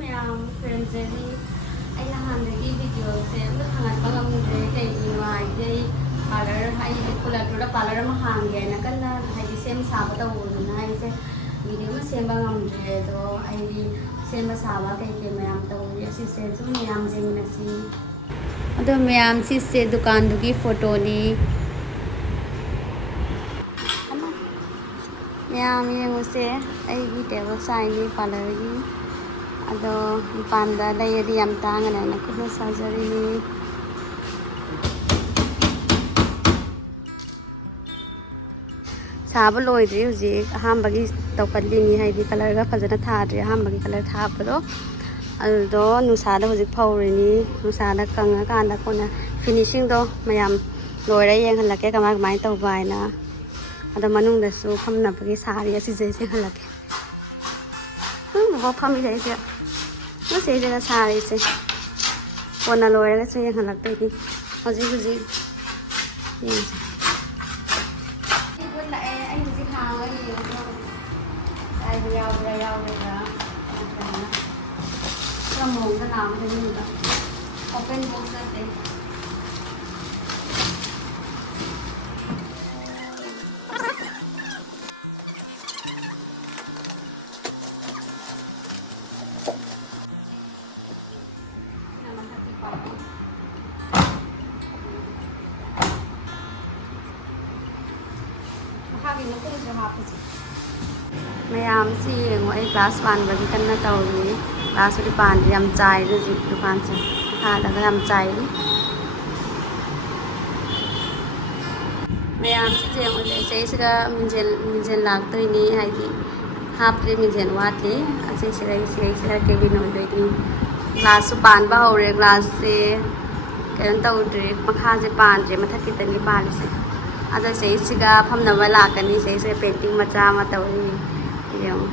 ma'am खरंजरी अꯩꯅ ꯍꯥꯟꯅꯒꯤ ꯚꯤꯗꯤꯑꯣꯁꯦ ꯑꯝꯇ ꯊꯥꯡꯒꯠꯄ ꯉꯝꯗ꯭ꯔꯦ ꯀꯩꯒꯤꯅꯣ ꯍꯥꯏꯗꯤ ꯄꯥꯔꯂꯔ ꯍꯥꯏꯗꯤ ꯀꯣꯂꯥꯇꯨꯔꯗ ꯄꯥꯔꯂꯔ ꯑꯃ ꯍꯥꯡꯒꯦꯅ ꯀꯟꯅ ꯍꯥꯏꯗꯤ ꯁꯦꯝ ꯁꯥꯕ ꯇꯧꯕꯗꯨꯅ ꯑꯩꯁꯦ ꯚꯤꯗꯤꯑꯣ ꯑꯃ ꯁꯦꯝꯕ ꯉꯝꯗ꯭ꯔꯦ ꯑꯗꯣ ꯑꯩꯗꯤ ꯁꯦꯝꯕ ꯁꯥꯕ ꯀꯩꯀꯩ ꯃꯌꯥꯝ ꯇꯧꯔꯤ ꯑꯁꯤꯁꯦ ꯁꯨꯝ ꯃꯌꯥꯝ ꯌꯦꯡꯃꯤꯟꯅꯁꯤ ꯑꯗꯣ ꯃꯌꯥꯝ ꯁꯤꯁꯦ ꯗꯨꯀꯥꯟꯗꯨꯒꯤ ꯐꯣꯇꯣꯅꯤ ꯃꯌꯥꯝ ꯌꯦꯡꯉꯨꯁꯦ ꯑꯩꯒꯤ ꯇꯦꯕꯜ ꯁꯥꯏꯅꯤ ꯄꯥꯔꯂꯔꯒꯤ ꯑꯗꯣ ꯃꯄꯥꯟꯗ ꯂꯩꯔꯗꯤ ꯌꯥꯝ ꯇꯥꯡꯉꯅ ꯑꯩꯅ ꯈꯨꯠꯅ ꯁꯥꯖꯔꯤꯅꯤ ꯁꯥꯕ ꯂꯣꯏꯗ꯭ꯔꯤ ꯍꯧꯖꯤꯛ ꯑꯍꯥꯟꯕꯒꯤ ꯇꯧꯈꯠꯂꯤꯅꯤ ꯍꯥꯏꯗꯤ ꯀꯂꯔꯒ ꯐꯖꯅ ꯊꯥꯗ꯭ꯔꯤ ꯑꯍꯥꯟꯕꯒꯤ ꯀꯂꯔ ꯊꯥꯕꯗꯣ ꯑꯗꯨꯗꯣ ꯅꯨꯡꯁꯥꯗ ꯍꯧꯖꯤꯛ ꯐꯧꯔꯤꯅꯤ ꯅꯨꯡꯁꯥꯗ ꯀꯪꯉꯀꯥꯟꯗ ꯀꯣꯟꯅ ꯐꯤꯅꯤꯁꯤꯡꯗꯣ ꯃꯌꯥꯝ ꯂꯣꯏꯔ ꯌꯦꯡꯍꯜꯂꯛꯀꯦ ꯀꯃꯥꯏꯅ ꯇꯧꯕ ꯍꯥꯏꯅ ꯑꯗꯣ ꯃꯅꯨꯡꯗꯁꯨ ꯐꯝꯅꯕꯒꯤ ꯁꯥꯔꯤ ꯑꯁꯤꯁꯦ ꯌꯦꯡꯍꯜꯂꯛꯀꯦ ꯕꯕꯥ ꯐꯝꯃꯤꯁꯦ ꯑꯩꯁꯦ ꯁꯤꯁꯤꯒ ꯁꯥꯔꯤꯁꯦ ꯀꯣꯟꯅ ꯂꯣꯏꯔꯒꯁꯨ ꯌꯦꯡꯍꯜꯂꯛꯇꯣꯏꯅꯤ ꯍꯧꯖꯤꯛ ꯌꯦꯡꯁꯦ ꯂꯥꯛꯑꯦ ꯑꯩ ꯍꯧꯖꯤꯛ ꯍꯥꯡꯉꯒ ꯌꯦꯡꯉꯣ ꯀꯥꯏꯗ ꯌꯥꯎꯕ꯭ꯔꯥ ꯌꯥꯎꯗꯕ꯭ꯔꯥ ꯈꯔ ꯃꯑꯣꯡꯗ ꯂꯥꯛꯑꯝꯗꯣꯏꯅꯤꯕ ꯑꯣꯄꯦꯟ ꯕꯣꯛꯁ ꯅꯠꯇꯦ ꯃꯌꯥꯝꯁꯤ ꯌꯦꯡꯉꯣ ꯑꯩ ꯒ꯭ꯂꯥꯁ ꯄꯥꯟꯕꯒꯤ ꯀꯟꯅ ꯇꯧꯔꯤ ꯒ꯭ꯂꯥꯁꯄꯨꯗꯤ ꯄꯥꯟꯗꯤ ꯌꯥꯝ ꯆꯥꯏꯔꯤ ꯍꯧꯖꯤꯛ ꯗꯨꯀꯥꯟꯁꯦ ꯃꯈꯥꯗꯒ ꯌꯥꯝ ꯆꯥꯏꯔꯤ ꯃꯌꯥꯝꯁꯤ ꯌꯦꯡꯉꯣ ꯁꯤꯁꯤꯒ ꯃꯤꯡꯖꯦꯜ ꯂꯥꯛꯇꯣꯏꯅꯤ ꯍꯥꯏꯗꯤ ꯍꯥꯞꯇ꯭ꯔꯤ ꯃꯤꯡꯖꯦꯜ ꯋꯥꯠꯂꯤ ꯑꯁꯤꯁꯤꯒ ꯀꯦꯕꯤꯟ ꯑꯣꯏꯗꯣꯏꯅꯤ ꯒ꯭ꯂꯥꯁꯁꯨ ꯄꯥꯟꯕ ꯍꯧꯔꯦ ꯒ꯭ꯂꯥꯁꯁꯦ ꯀꯩꯅꯣ ꯇꯧꯗ꯭ꯔꯤ ꯃꯈꯥꯁꯦ ꯄꯥꯟꯗ꯭ꯔꯤ ꯃꯊꯛꯀꯤꯇꯅꯤ ꯄꯥꯜꯂꯤꯁꯦ ꯑꯗꯣ ꯁꯤꯒ ꯐꯝꯅꯕ ꯂꯥꯛꯀꯅꯤ ꯁꯤꯒ ꯄꯦꯟꯇꯤꯡ ꯃꯆꯥ ꯑꯃ ꯇꯧꯔꯤ ꯌꯦꯡꯉꯣ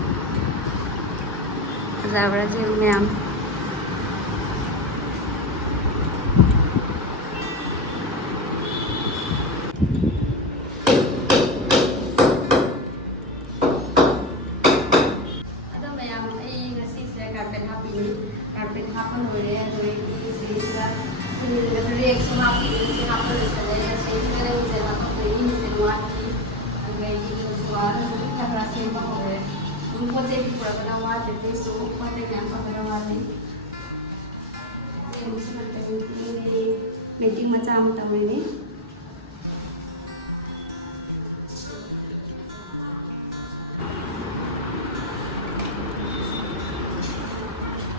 ꯐꯖꯕ꯭ꯔꯥ ꯌꯦꯡꯉꯣ ꯃꯌꯥꯝ ꯑꯗꯣ ꯃꯌꯥꯝ ꯑꯩ ꯉꯁꯤꯁꯦ ꯀꯥꯔꯄꯦꯠ ꯍꯥꯞꯄꯤꯅꯤ ꯀꯥꯔꯄꯦꯠ ꯍꯥꯞꯄ ꯂꯣꯏꯔꯦ ꯑꯗꯨꯗꯒꯤ ꯁꯤꯁꯤꯒ ꯔꯦꯛꯁꯨ ꯍꯥꯞꯄꯤꯅꯤ ꯁꯤ ꯍꯥꯞꯄ ꯂꯣꯏꯁꯜꯂꯦ ꯁꯤꯁꯤꯒ ꯃꯤꯡꯖꯦꯜ ꯍꯥꯞꯄꯛꯇꯣꯏꯅꯤ ꯃꯤꯡꯖꯦꯜ ꯋꯥꯠꯂꯤ ꯑꯗꯨꯗꯒꯤ ꯍꯧꯖꯤꯛ ꯈꯔ ꯁꯦꯝꯕ ꯍꯧꯔꯦ ꯄꯣꯠ ꯆꯩ ꯄꯨꯔꯛꯄꯅ ꯋꯥꯠꯂꯤ ꯑꯗꯨꯁꯨ ꯄꯣꯠ ꯆꯩ ꯃꯌꯥꯝ ꯄꯨꯔꯛꯄꯅ ꯋꯥꯠꯂꯤ ꯄꯦꯟꯇꯤꯡ ꯃꯆꯥ ꯑꯃ ꯇꯧꯔꯤꯅꯤ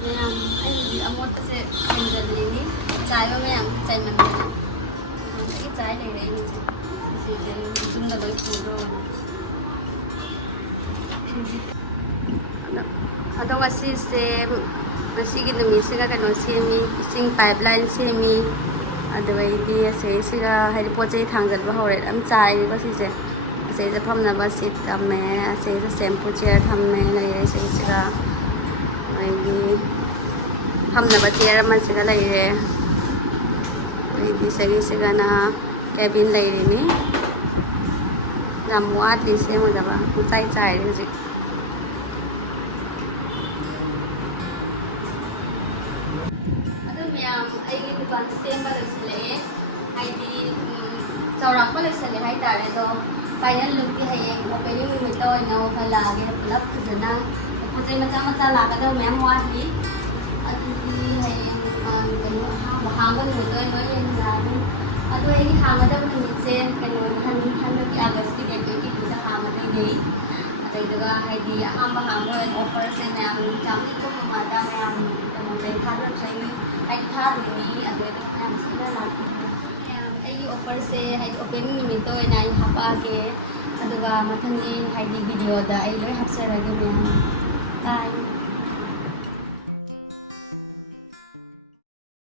ꯃꯌꯥꯝ ꯑꯩꯒꯤ ꯑꯃꯣꯠꯄꯁꯦ ꯁꯦꯡꯖꯜꯂꯤꯅꯤ ꯆꯥꯏꯕ ꯃꯌꯥꯝ ꯆꯥꯏꯃꯟꯗꯅ ꯑꯗꯒꯤ ꯆꯥꯏ ꯂꯩꯔꯛꯏꯅꯤꯁꯦ ꯁꯤꯁꯦ ꯌꯨꯝꯗ ꯂꯣꯏ ꯄꯨꯗꯧꯔꯕꯅꯤ ꯑꯗꯣ ꯉꯁꯤꯒꯤ ꯅꯨꯃꯤꯠꯁꯤꯒ ꯀꯩꯅꯣ ꯁꯦꯝꯃꯤ ꯏꯁꯤꯡ ꯄꯥꯏꯞꯂꯥꯏꯟ ꯁꯦꯝꯃꯤ ꯑꯗꯨꯗꯩꯗꯤ ꯑꯁꯤꯁꯤꯒ ꯍꯥꯏꯗꯤ ꯄꯣꯠ ꯆꯩ ꯊꯥꯡꯖꯟꯕ ꯍꯧꯔꯦ ꯌꯥꯝ ꯆꯥꯏꯔꯤꯕ ꯁꯤꯁꯦ ꯑꯁꯤꯁꯦ ꯐꯝꯅꯕ ꯁꯤꯠ ꯊꯝꯃꯦ ꯑꯁꯤꯁꯦ ꯁꯦꯝꯄꯨ ꯆꯤꯌꯔ ꯊꯝꯃꯦ ꯂꯩꯔꯦ ꯁꯤꯁꯤꯒ ꯑꯗꯒꯤ ꯐꯝꯅꯕ ꯆꯤꯌꯔ ꯑꯃꯁꯤꯒ ꯂꯩꯔꯦ ꯑꯗꯩꯗꯤ ꯁꯤꯒꯤꯁꯤꯒꯅ ꯀꯦꯕꯤꯟ ꯂꯩꯔꯤꯅꯤ ꯌꯥꯝ ꯋꯥꯠꯂꯤ ꯁꯦꯝꯒꯗꯕ ꯄꯨꯡꯆꯥꯏ ꯆꯥꯏꯔꯤ ꯍꯧꯖꯤꯛ ꯑꯗꯨ ꯃꯌꯥꯝ ꯑꯩꯒꯤ ꯗꯨꯀꯥꯟꯁꯦ ꯁꯦꯝꯕ ꯂꯣꯏꯁꯤꯜꯂꯛꯑꯦ ꯍꯥꯏꯗꯤ ꯆꯥꯎꯔꯥꯛꯄ ꯂꯣꯏꯁꯤꯜꯂꯦ ꯍꯥꯏꯇꯥꯔꯦ ꯑꯗꯣ ꯐꯥꯏꯅꯦꯜ ꯂꯨꯛꯇꯤ ꯍꯌꯦꯡ ꯑꯣꯄꯦꯅꯤꯡ ꯅꯨꯃꯤꯠꯇ ꯑꯣꯏꯅ ꯂꯥꯛꯑꯒꯦ ꯄꯨꯂꯞ ꯐꯖꯅ ꯄꯣꯠ ꯆꯩ ꯃꯆꯥ ꯂꯥꯛꯀꯗꯕ ꯃꯌꯥꯝ ꯋꯥꯠꯂꯤ ꯑꯗꯨꯗꯤ ꯍꯌꯦꯡ ꯀꯩꯅꯣ ꯍꯥꯡꯕ ꯅꯨꯃꯤꯠꯇ ꯑꯣꯏꯅ ꯂꯣꯏ ꯌꯦꯡꯅꯔꯅꯤ ꯑꯗꯣ ꯑꯩꯒꯤ ꯍꯥꯡꯒꯗꯕ ꯅꯨꯃꯤꯠꯁꯦ ꯀꯩꯅꯣ ꯍꯟꯗꯛꯀꯤ ꯑꯥꯒꯁꯀꯤ ꯗꯦꯠ 22ꯗ ꯍꯥꯡꯒꯗꯣꯏꯅꯤ ꯑꯗꯩꯗꯨꯒ ꯍꯥꯏꯗꯤ ꯑꯍꯥꯟꯕ ꯍꯥꯡꯕ ꯑꯣꯏꯅ ꯑꯣꯐꯔꯁꯦ ꯃꯌꯥꯝ ꯆꯥꯝꯃꯔꯤꯒꯨꯝꯕ ꯃꯃꯥꯡꯗ ꯃꯌꯥꯝ ꯀꯩꯅꯣꯗꯩ ꯊꯥꯗꯣꯛꯇꯣꯏꯅꯤ ꯍꯥꯏꯗꯤ ꯊꯥꯗꯣꯏꯅꯤ ꯑꯗꯨꯗꯩꯗ ꯃꯌꯥꯝ ꯁꯤꯗ ꯂꯥꯛꯇꯣꯏꯅꯤ ꯃꯌꯥꯝ ꯑꯩꯒꯤ ꯑꯣꯐꯔꯁꯦ ꯍꯥꯏꯗꯤ ꯑꯣꯄꯦꯅꯤꯡ ꯅꯨꯃꯤꯠꯇ ꯑꯣꯏꯅ ꯑꯩ ꯍꯥꯞꯄꯛꯑꯒꯦ ꯑꯗꯨꯒ ꯃꯊꯪꯒꯤ ꯍꯥꯏꯗꯤ ꯚꯤꯗꯤꯑꯣꯗ ꯑꯩ ꯂꯣꯏ ꯍꯥꯞꯆꯔꯒꯦ ꯃꯌꯥꯝ ꯕꯥꯏ